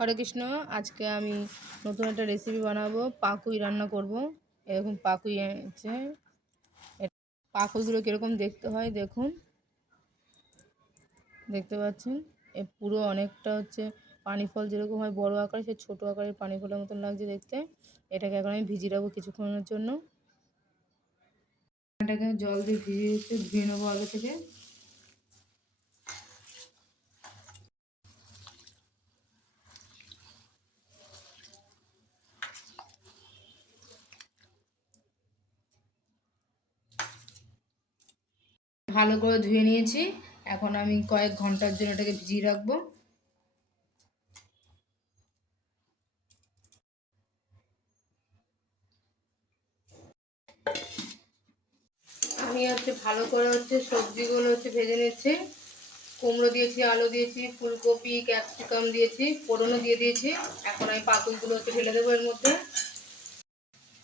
হরে কৃষ্ণ, আজকে আমি নতুন একটা রেসিপি বানাবো। পাকুই রান্না করব। এরকম পাকুই আছে। পাকুইগুলো কীরকম দেখতে হয় দেখুন। দেখতে পাচ্ছেন? এ পুরো অনেকটা হচ্ছে পানি ফল যেরকম হয় বড় আকারে, সে ছোটো আকারের পানি ফলের মতন লাগছে দেখতে। এটাকে এখন আমি ভিজিয়ে রাখব কিছুক্ষণের জন্য। এটাকে জল দিয়ে ভিজিয়ে ধুয়ে নেব আগে থেকে। ভালো করে ধুয়ে নিয়েছি। এখন আমি কয়েক ঘণ্টার জন্য এটাকে ভিজিয়ে রাখব। আমি হচ্ছে ভালো করে হচ্ছে সবজিগুলো হচ্ছে ভেজে নিচ্ছি। কুমড়ো দিয়েছি, আলু দিয়েছি, ফুলকপি, ক্যাপসিকাম দিয়েছি, ফোড়নও দিয়ে দিয়েছি। এখন আমি পাতুলগুলো হচ্ছে ঢেলে দেবো এর মধ্যে।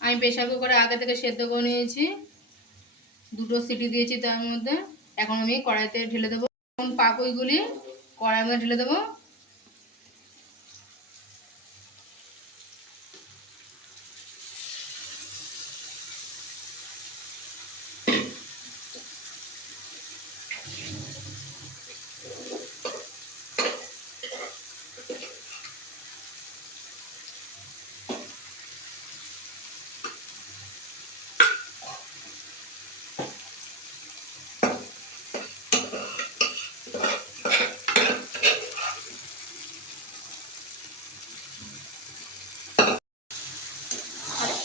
আমি প্রেশার কুকারে আগে থেকে সেদ্ধ করে নিয়েছি। দুটো সিটি দিয়েছি তার মধ্যে। এখন আমি কড়াইতে ঢেলে দেবো। পাকুইগুলি কড়াইয়ের মধ্যে ঢেলে দেবো।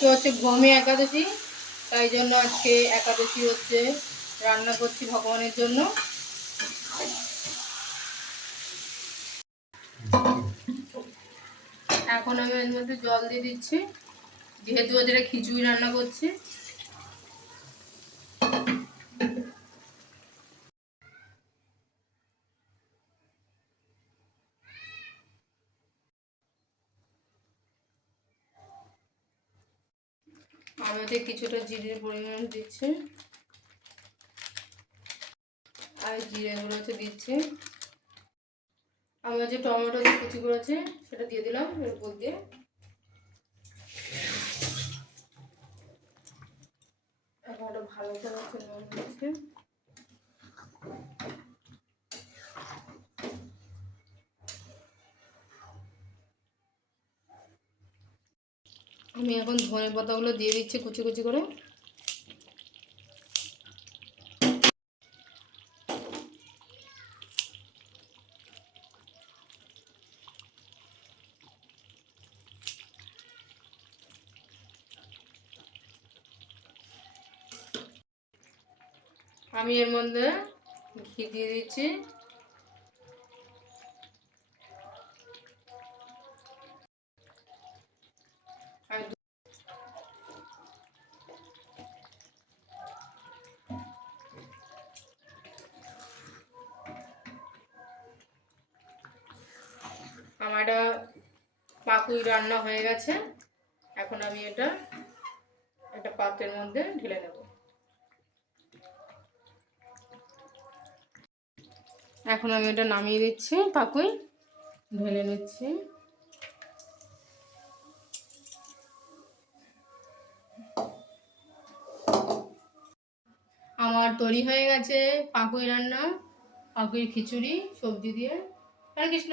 আজকে হচ্ছে গমে একাদশী, তাই জন্য আজকে একাদশী হচ্ছে, রান্না করছি ভগবানের জন্য। এখন আমি এর মধ্যে জল দিয়ে দিচ্ছি, যেহেতু ওদের খিচুড়ি রান্না করছি। আমাদের কিছুটা জিরের পরিমাণ দিচ্ছে। আর জিরে গুঁড়ো হচ্ছে দিচ্ছে। আমরা যে টমেটো দিয়ে কুচি করেছে, সেটা দিয়ে দিলাম এর উপর দিয়ে। এখন ভালো করে হচ্ছে নুন দিচ্ছে। আমি এখন ধনে পাতাগুলো দিয়ে দিচ্ছি কুচি কুচি করে। আমি এর মধ্যে ঘি দিয়ে দিচ্ছি। এটা পাকুই রান্না হয়ে গেছে। এখন আমি এটা একটা পাত্রের মধ্যে ঢেলে নেব। এখন আমি এটা নামিয়ে দিচ্ছি পাকুই, ঢেলে নিচ্ছি। আমার তৈরি হয়ে গেছে পাকুই রান্না, পাকুই খিচুড়ি, সবজি দিয়ে। হরে কৃষ্ণ!